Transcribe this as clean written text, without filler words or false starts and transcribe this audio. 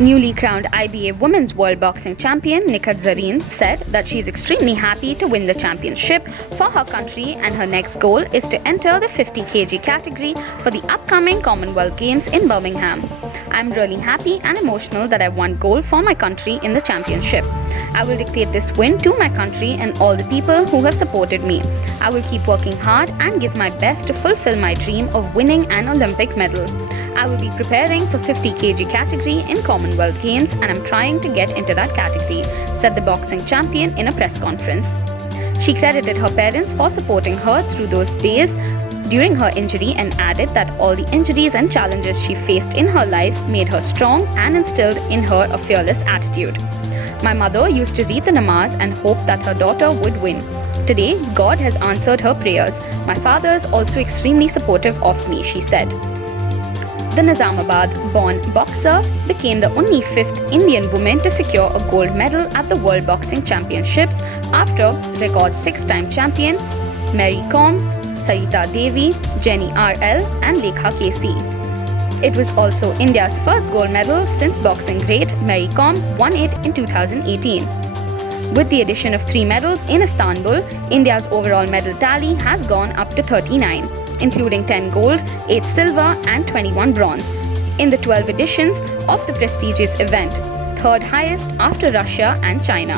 Newly crowned IBA Women's World Boxing Champion Nikhat Zareen said that she is extremely happy to win the championship for her country, and her next goal is to enter the 50 kg category for the upcoming Commonwealth Games in Birmingham. I'm really happy and emotional that I won gold for my country in the championship. I will dictate this win to my country and all the people who have supported me. I will keep working hard and give my best to fulfill my dream of winning an Olympic medal. I will be preparing for 50 kg category in Commonwealth Games, and I'm trying to get into that category, said the boxing champion in a press conference. She credited her parents for supporting her through those days during her injury and added that all the injuries and challenges she faced in her life made her strong and instilled in her a fearless attitude. My mother used to read the namaz and hope that her daughter would win. Today, God has answered her prayers. My father is also extremely supportive of me, she said. The Nizamabad-born boxer became the only fifth Indian woman to secure a gold medal at the World Boxing Championships after record six-time champion Mary Kom, Sarita Devi, Jenny R.L. and Lekha K.C. It was also India's first gold medal since boxing great Mary Kom won it in 2018. With the addition of 3 medals in Istanbul, India's overall medal tally has gone up to 39, including 10 gold, 8 silver and 21 bronze in the 12 editions of the prestigious event, third highest after Russia and China.